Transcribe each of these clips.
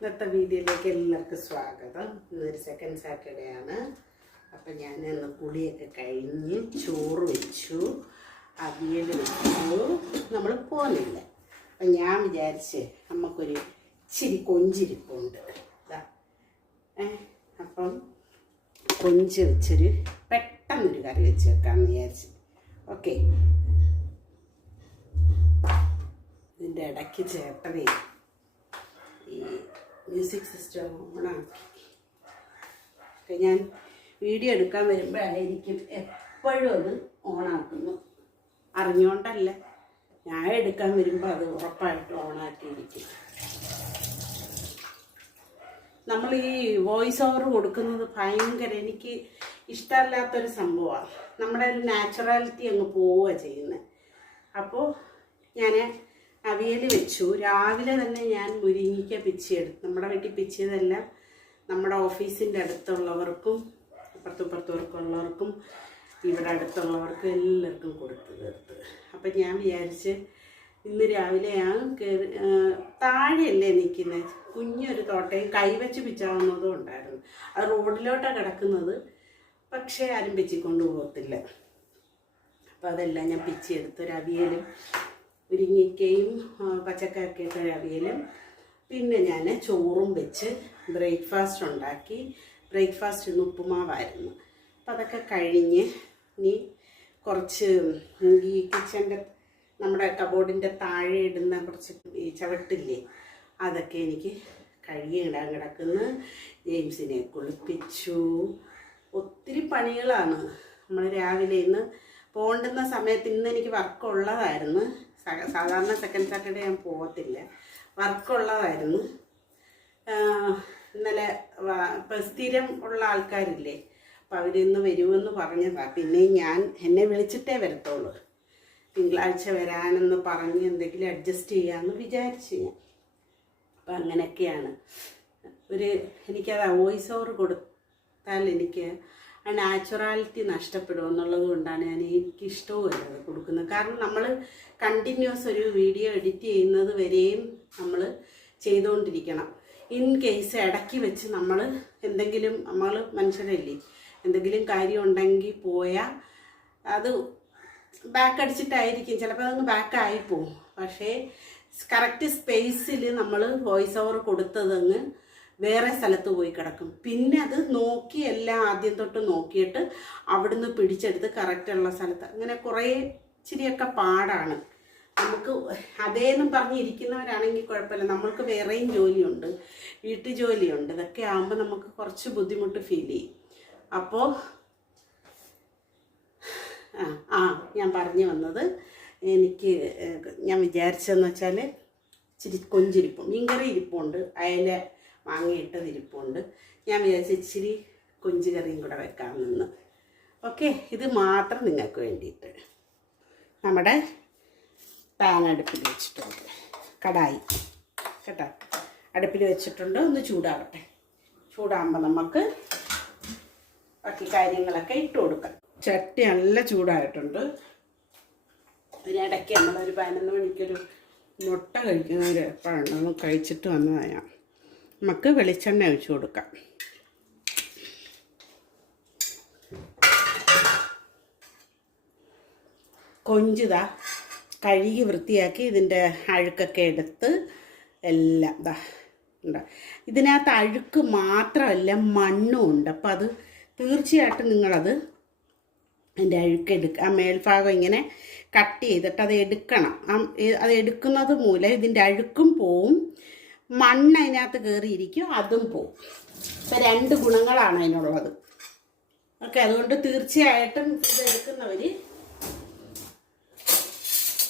ഇന്നത്തെ വീഡിയോയിലേക്ക് എല്ലാവർക്കും സ്വാഗതം. ഇന്നൊരു സെക്കൻഡ് സാറ്റർഡേ ആണ്. അപ്പം ഞാൻ ഇന്ന് കുളിയൊക്കെ കഴിഞ്ഞ് ചോറ് വെച്ചു അവിയൽ വെച്ചു. നമ്മൾ പോകുന്നില്ല അപ്പം ഞാൻ വിചാരിച്ച് നമുക്കൊരു ഇച്ചിരി കൊഞ്ചിരിപ്പുണ്ട്. ഇതാ ഏ അപ്പം കൊഞ്ച് വെച്ചൊരു പെട്ടെന്നൊരു കറി വെച്ച് വെക്കാമെന്ന് വിചാരിച്ച്. ഓക്കെ ഇതിന്റെ ഇടയ്ക്ക് ചേട്ടനെ മ്യൂസിക് സിസ്റ്റം ഓണാക്കി ഞാൻ വീഡിയോ എടുക്കാൻ വരുമ്പോഴായിരിക്കും എപ്പോഴും അത് ഓണാക്കുന്നു. അറിഞ്ഞുകൊണ്ടല്ല ഞാൻ എടുക്കാൻ വരുമ്പോൾ അത് ഉറപ്പായിട്ടും ഓണാക്കിയിരിക്കും. നമ്മൾ ഈ വോയിസ് ഓവർ കൊടുക്കുന്നത് ഭയങ്കര എനിക്ക് ഇഷ്ടമല്ലാത്തൊരു സംഭവമാണ് നമ്മുടെ ഒരു നാച്ചുറാലിറ്റി അങ്ങ് പോവുക ചെയ്യുന്നത് അപ്പോൾ ഞാൻ അവിയൽ വെച്ചു. രാവിലെ തന്നെ ഞാൻ മുരിങ്ങിക്ക പിച്ചിയെടുത്തു നമ്മുടെ വീട്ടിൽ പിച്ചിയതെല്ലാം നമ്മുടെ ഓഫീസിന്റെ അടുത്തുള്ളവർക്കും അപ്പുറത്തുപ്പുറത്തുള്ളവർക്കും ഇവിടെ അടുത്തുള്ളവർക്കും എല്ലാവർക്കും കൊടുത്തു. തീർത്ത് അപ്പം ഞാൻ വിചാരിച്ച് ഇന്ന് രാവിലെ ആ കയറി താഴെയല്ലേ നിൽക്കുന്നത്. കുഞ്ഞൊരു തോട്ടയും കൈവച്ച് പിച്ചാവുന്നതും ഉണ്ടായിരുന്നു. അത് റോഡിലോട്ടാണ് കിടക്കുന്നത്. പക്ഷേ ആരും പിച്ചിക്കൊണ്ട് പോകത്തില്ല. അപ്പോൾ അതെല്ലാം ഞാൻ പിച്ചെടുത്ത് ഒരു പച്ചക്കറിക്ക അവിയലും. പിന്നെ ഞാൻ ചോറും വെച്ച് ബ്രേക്ക്ഫാസ്റ്റ് ഉണ്ടാക്കി. ബ്രേക്ക്ഫാസ്റ്റ് ഇന്ന് ഉപ്പുമാവായിരുന്നു. അപ്പം അതൊക്കെ കഴിഞ്ഞ് ഇനി കുറച്ച് ഈ കിച്ചന്റെ നമ്മുടെ കബോർഡിന്റെ താഴെ ഇടുന്ന കുറച്ച് ഈ ചവിട്ടില്ലേ അതൊക്കെ എനിക്ക് കഴുകിയിടാൻ കിടക്കുന്നു. ജെയിംസിനെ കുളിപ്പിച്ചു. ഒത്തിരി പണികളാണ്. നമ്മൾ രാവിലെ ഇന്ന് പോകേണ്ടുന്ന സമയത്ത് ഇന്ന് എനിക്ക് വർക്കുള്ളതായിരുന്നു സാധാരണ സെക്കൻഡ് സാറ്റർഡേ ഞാൻ പോകത്തില്ല വർക്കുള്ളതായിരുന്നു ഇന്നലെ ഇപ്പം സ്ഥിരം ഉള്ള ആൾക്കാരില്ലേ? അപ്പം അവരിന്ന് വരുമെന്ന് പറഞ്ഞതാണ് പിന്നെ ഞാൻ എന്നെ വിളിച്ചിട്ടേ വരത്തുള്ളൂ. തിങ്കളാഴ്ച വരാനെന്ന് പറഞ്ഞ് എന്തെങ്കിലും അഡ്ജസ്റ്റ് ചെയ്യാമെന്ന് വിചാരിച്ചു ഞാൻ. അപ്പം അങ്ങനെയൊക്കെയാണ്. ഒരു എനിക്കത് വോയിസ് ഓവർ കൊടുത്താൽ എനിക്ക് ആ നാച്ചുറാലിറ്റി നഷ്ടപ്പെടും എന്നുള്ളത് കൊണ്ടാണ് ഞാൻ എനിക്കിഷ്ടവുമല്ല അത് കൊടുക്കുന്നത്. കാരണം നമ്മൾ കണ്ടിന്യൂസ് ഒരു വീഡിയോ എഡിറ്റ് ചെയ്യുന്നത് വരെയും നമ്മൾ ചെയ്തുകൊണ്ടിരിക്കണം ഇൻ കേസ് ഇടയ്ക്ക് വെച്ച് നമ്മൾ എന്തെങ്കിലും നമ്മൾ മനുഷ്യരല്ലേ എന്തെങ്കിലും കാര്യം ഉണ്ടെങ്കിൽ പോയാൽ അത് ബാക്ക് അടിച്ചിട്ടായിരിക്കും ചിലപ്പോൾ അതൊന്ന് ബാക്ക് ആയിപ്പോവും പക്ഷേ കറക്റ്റ് സ്പേസിൽ നമ്മൾ വോയിസ് ഓവർ കൊടുത്തതങ്ങ് വേറെ സ്ഥലത്ത് പോയി കിടക്കും. പിന്നെ അത് നോക്കി എല്ലാം ആദ്യം തൊട്ട് നോക്കിയിട്ട് അവിടുന്ന് പിടിച്ചെടുത്ത് കറക്റ്റുള്ള സ്ഥലത്ത്. അങ്ങനെ കുറേ ഇച്ചിരിയൊക്കെ പാടാണ്. നമുക്ക് അതേന്നും പറഞ്ഞിരിക്കുന്നവരാണെങ്കിൽ കുഴപ്പമില്ല. നമ്മൾക്ക് വേറെയും ജോലിയുണ്ട്. വീട്ടു ജോലിയുണ്ട്. ഇതൊക്കെ ആകുമ്പോൾ നമുക്ക് കുറച്ച് ബുദ്ധിമുട്ട് ഫീൽ ചെയ്യും. അപ്പോൾ ആ ആ ഞാൻ പറഞ്ഞു വന്നത് എനിക്ക് ഞാൻ വിചാരിച്ചതെന്ന് വെച്ചാൽ ഇച്ചിരി കൊഞ്ചിരിപ്പും മീൻകറി ഇരിപ്പുണ്ട്. അയല വാങ്ങിയിട്ടത് ഇരിപ്പുണ്ട് ഞാൻ വിചാരിച്ച ഇച്ചിരി കൊഞ്ച് കറിയും കൂടെ വെക്കാമെന്ന്. ഓക്കെ ഇത് മാത്രം നിങ്ങൾക്ക് വേണ്ടിയിട്ട്. നമ്മുടെ പാൻ അടുപ്പിൽ വെച്ചിട്ടുണ്ട്. കടായി. കേട്ടോ? അടുപ്പിൽ വെച്ചിട്ടുണ്ട്. ഒന്ന് ചൂടാവട്ടെ. ചൂടാകുമ്പോൾ നമുക്ക് ബാക്കി കാര്യങ്ങളൊക്കെ ഇട്ട് കൊടുക്കാം. ചട്ടി നല്ല ചൂടായിട്ടുണ്ട്. അതിനിടയ്ക്ക് നമ്മളൊരു പതിനൊന്ന് മണിക്കൊരു മുട്ട കഴിക്കുന്ന ഒരു കഴിച്ചിട്ട് വന്നതാണ് നമുക്ക് വെളിച്ചെണ്ണ ഒഴിച്ചു കൊടുക്കാം. കൊഞ്ചിതാ കഴുകി വൃത്തിയാക്കി ഇതിന്റെ അഴുക്കൊക്കെ എടുത്ത് എല്ലാം ഇതാ ഉണ്ട് ഇതിനകത്ത് അഴുക്ക് മാത്രമല്ല മണ്ണും ഉണ്ട്. അപ്പോൾ അത് തീർച്ചയായിട്ടും നിങ്ങളത് അതിന്റെ അഴുക്ക് എടുക്കുക ആ മേൽഭാഗം ഇങ്ങനെ കട്ട് ചെയ്തിട്ട് അത് എടുക്കണം. അത് എടുക്കുന്നത് മൂലം ഇതിന്റെ അഴുക്കും പോവും. മണ്ണ് അതിനകത്ത് കയറിയിരിക്കും അതും പോവും. ഇപ്പം രണ്ട് ഗുണങ്ങളാണ് അതിനുള്ളത്. ഓക്കെ അതുകൊണ്ട് തീർച്ചയായിട്ടും ഇത് എടുക്കുന്നവർ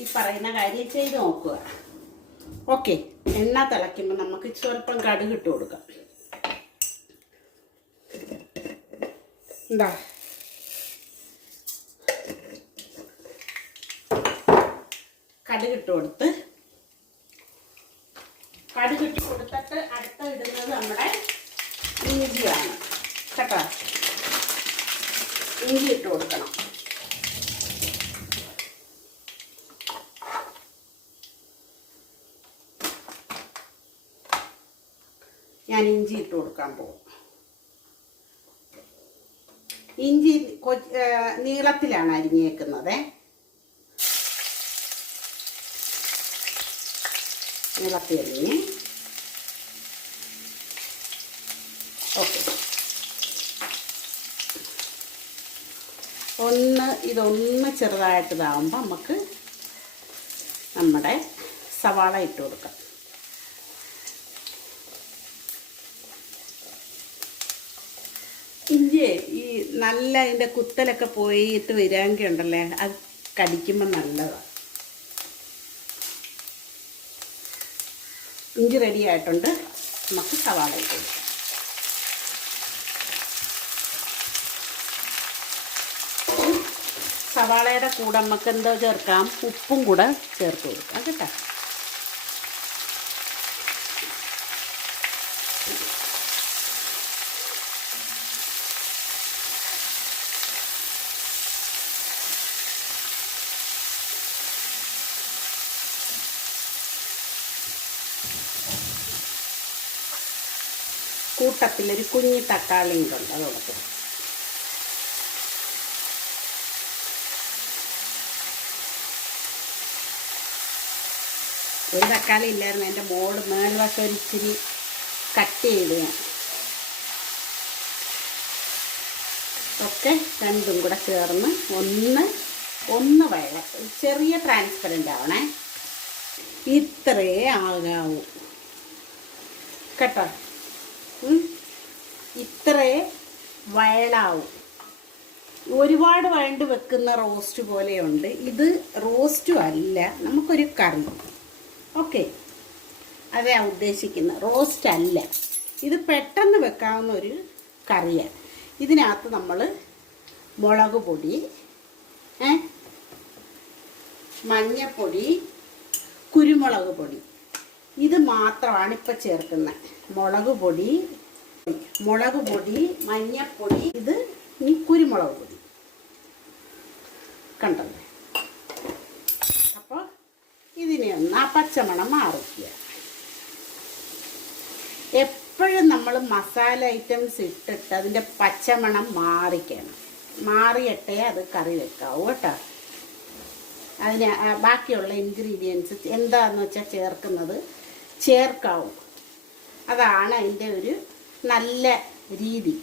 ഈ പറയുന്ന കാര്യം ചെയ്ത് നോക്കുക. ഓക്കെ എണ്ണ തിളയ്ക്കുമ്പോൾ നമുക്ക് സ്വല്പം കടുക് ഇട്ട് കൊടുക്കാം. എന്താ കടുകിട്ട് കൊടുത്ത് കടുകിട്ട് കൊടുത്തിട്ട് അടുത്ത ഇടുന്നത് നമ്മുടെ ഇഞ്ചിയാണ്. കേട്ടോ? ഇഞ്ചി ഇട്ട് കൊടുക്കണം. ഞാൻ ഇഞ്ചി ഇട്ട് കൊടുക്കാൻ പോകും. ഇഞ്ചി കൊ- നീളത്തിലാണ് അരിഞ്ഞേക്കുന്നത്. നീളത്തിൽ അരിഞ്ഞ് ഓക്കെ ഒന്ന് ഇതൊന്ന് ചെറുതായിട്ട് ഇതാവുമ്പോൾ നമുക്ക് നമ്മുടെ സവാള ഇട്ട് കൊടുക്കാം. ഇഞ്ചി ഈ നല്ല അതിന്റെ കുത്തലൊക്കെ പോയിട്ട് വരാമെങ്കിൽ ഉണ്ടല്ലേ? അത് കടിക്കുമ്പോൾ നല്ലതാണ് ഇഞ്ചി റെഡി ആയിട്ടുണ്ട്. നമുക്ക് സവാള ഇട്ട് സവാളയുടെ കൂടെ നമുക്ക് എന്തോ ചേർക്കാം? ഉപ്പും കൂടെ ചേർത്ത് കൊടുക്കാം. കേട്ടോ? കൂട്ടത്തിലൊരു കുഞ്ഞി തക്കാളി ഉണ്ട് അത് ഒരു തക്കാളി ഇല്ലായിരുന്നു എന്റെ മോൾ മേൽവശം ഒരു ഇച്ചിരി കട്ട് ചെയ്ത് ഞാൻ. ഒക്കെ രണ്ടും കൂടെ ചേർന്ന് ഒന്ന് ഒന്ന് വഴ ചെറിയ ട്രാൻസ്പെറന്റ് ആവണേ. ഇത്രേ ആകാവൂ. കേട്ടോ. ഇത്രേ വയലാവും. ഒരുപാട് വഴണ്ട് വെക്കുന്ന റോസ്റ്റ് പോലെയുണ്ട്. ഇത് റോസ്റ്റും അല്ല നമുക്കൊരു കറി. ഓക്കെ. അതാ ഉദ്ദേശിക്കുന്നത്. റോസ്റ്റ് അല്ല. ഇത് പെട്ടെന്ന് വെക്കാവുന്ന ഒരു കറിയാണ്. ഇതിനകത്ത് നമ്മൾ മുളക് പൊടി മഞ്ഞപ്പൊടി കുരുമുളക് പൊടി. ഇത് മാത്രമാണ് ഇപ്പം ചേർക്കുന്നത്. മുളക് പൊടി മുളക് പൊടി മഞ്ഞപ്പൊടി ഇത് ഇനി കുരുമുളക് പൊടി. കണ്ടല്ലേ അപ്പോൾ ഇതിനെ ഒന്ന് ആ പച്ചമണം മാറിക്കുക എപ്പോഴും നമ്മൾ മസാല ഐറ്റംസ് ഇട്ടിട്ട് അതിന്റെ പച്ചമണം മാറിക്കണം. മാറിയിട്ടേ അത് കറി വെക്കാവൂ കേട്ടോ. അതിന് ബാക്കിയുള്ള ഇൻഗ്രീഡിയൻസ് എന്താണെന്ന് വെച്ചാൽ ചേർക്കുന്നത് ചേർക്കാവും. അതാണ് അതിന്റെ ഒരു നല്ല രീതി.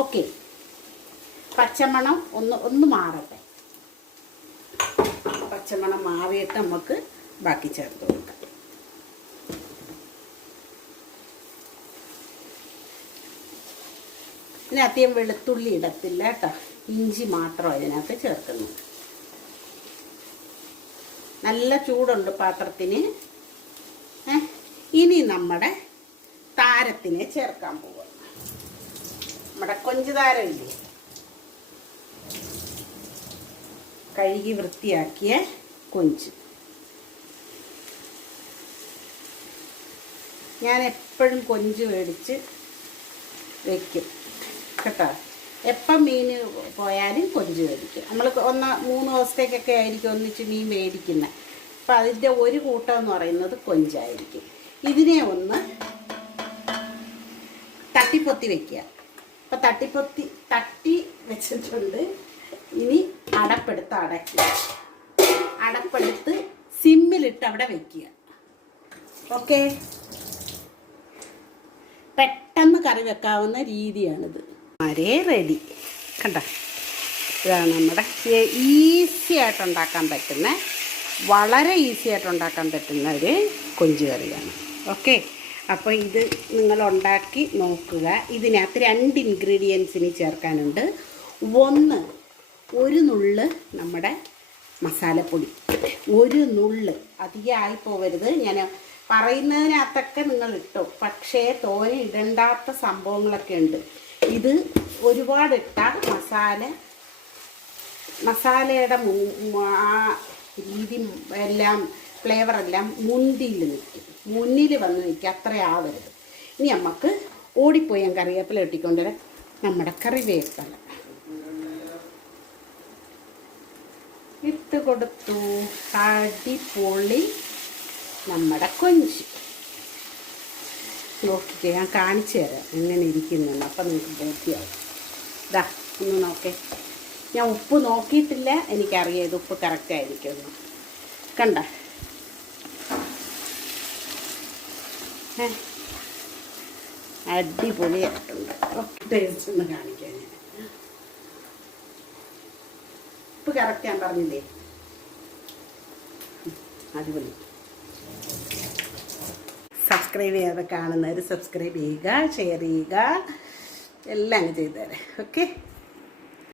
ഓക്കെ. പച്ചമണം ഒന്ന് ഒന്ന് മാറട്ടെ. പച്ചമണം മാറിയിട്ട് നമുക്ക് ബാക്കി ചേർത്ത് കൊടുക്കാം. പിന്നെ അധികം വെളുത്തുള്ളി ഇടത്തില്ല കേട്ടോ. ഇഞ്ചി മാത്രം ഇതിനകത്ത് ചേർക്കുന്നു. നല്ല ചൂടുണ്ട് പാത്രത്തിന്. ഇനി നമ്മുടെ താരത്തിനെ ചേർക്കാൻ പോവുക നമ്മുടെ കൊഞ്ച് താരമില്ലേ? കഴുകി വൃത്തിയാക്കിയ കൊഞ്ച്. ഞാൻ എപ്പോഴും കൊഞ്ച് മേടിച്ച് വെക്കും. കേട്ടോ? എപ്പം മീൻ പോയാലും കൊഞ്ച് മേടിക്കും. നമ്മൾ ഒന്ന് മൂന്ന് ദിവസത്തേക്കൊക്കെ ആയിരിക്കും ഒന്നിച്ച് മീൻ മേടിക്കുന്നത് അപ്പം അതിന്റെ ഒരു കൂട്ടം എന്ന് പറയുന്നത് കൊഞ്ചായിരിക്കും. ഇതിനെ ഒന്ന് തട്ടിപ്പൊത്തി വെക്കുക. അപ്പം തട്ടിപ്പൊത്തി തട്ടി വെച്ചിട്ടുണ്ട്. ഇനി അടപ്പെടുത്ത് അടയ്ക്കുക. അടപ്പെടുത്ത് സിമ്മിലിട്ട് അവിടെ വെക്കുക. ഓക്കെ? പെട്ടെന്ന് കറി വെക്കാവുന്ന രീതിയാണിത്. വളരെ റെഡി. കണ്ട? ഇതാണ് നമ്മുടെ ഈസി ആയിട്ട് ഉണ്ടാക്കാൻ പറ്റുന്ന വളരെ ഈസി ആയിട്ട് ഉണ്ടാക്കാൻ പറ്റുന്ന ഒരു കൊഞ്ച് കറിയാണ്. ഓക്കെ. അപ്പോൾ ഇത് നിങ്ങൾ ഉണ്ടാക്കി നോക്കുക. ഇതിനകത്ത് രണ്ട് ഇൻഗ്രീഡിയൻസിന് ചേർക്കാനുണ്ട്. ഒന്ന് ഒരു നുള്ള് നമ്മുടെ മസാലപ്പൊടി. ഒരു നുള്ള്. അധികമായി പോകരുത് ഞാൻ പറയുന്നതിനകത്തൊക്കെ നിങ്ങൾ ഇട്ടു? പക്ഷേ തോനെ ഇടണ്ടാത്ത സംഭവങ്ങളൊക്കെ ഉണ്ട്. ഇത് ഒരുപാട് ഇട്ടാൽ മസാല മസാലയുടെ ആ രീതി എല്ലാം ഫ്ലേവറെല്ലാം മുന്തിയിൽ നിൽക്കും. മുന്നിൽ വന്ന് നിൽക്കുക അത്ര ആവരുത്. ഇനി നമുക്ക് ഓടിപ്പോയി ഞാൻ കറിവേപ്പില ഇട്ടിക്കൊണ്ടുവരാം നമ്മുടെ കറിവേപ്പില. ഇട്ട് കൊടുത്തു. അടിപൊളി നമ്മുടെ കൊഞ്ച്. നോക്കിക്കേ ഞാൻ കാണിച്ചു തരാം. എങ്ങനെ ഇരിക്കുന്നുണ്ട് അപ്പം നിങ്ങൾക്ക് ബോധ്യമാവും. ഇതാ ഒന്ന് നോക്കേ. ഞാൻ ഉപ്പ് നോക്കിയിട്ടില്ല. എനിക്കറിയാം ഇത് ഉപ്പ് കറക്റ്റായിരിക്കുമെന്ന് കണ്ട? അടിപൊളിയായിട്ടുണ്ട് ടേസ്റ്റ് ഒന്ന് കാണിക്കാൻ ഞാൻ. ഉപ്പ് കറക്റ്റ് ഞാൻ പറഞ്ഞില്ലേ? അടിപൊളി. സബ്സ്ക്രൈബ് ചെയ്യാതെ കാണുന്നവർ സബ്സ്ക്രൈബ് ചെയ്യുക ഷെയർ ചെയ്യുക എല്ലാം അങ്ങ് ചെയ്തു തരാം. ഓക്കെ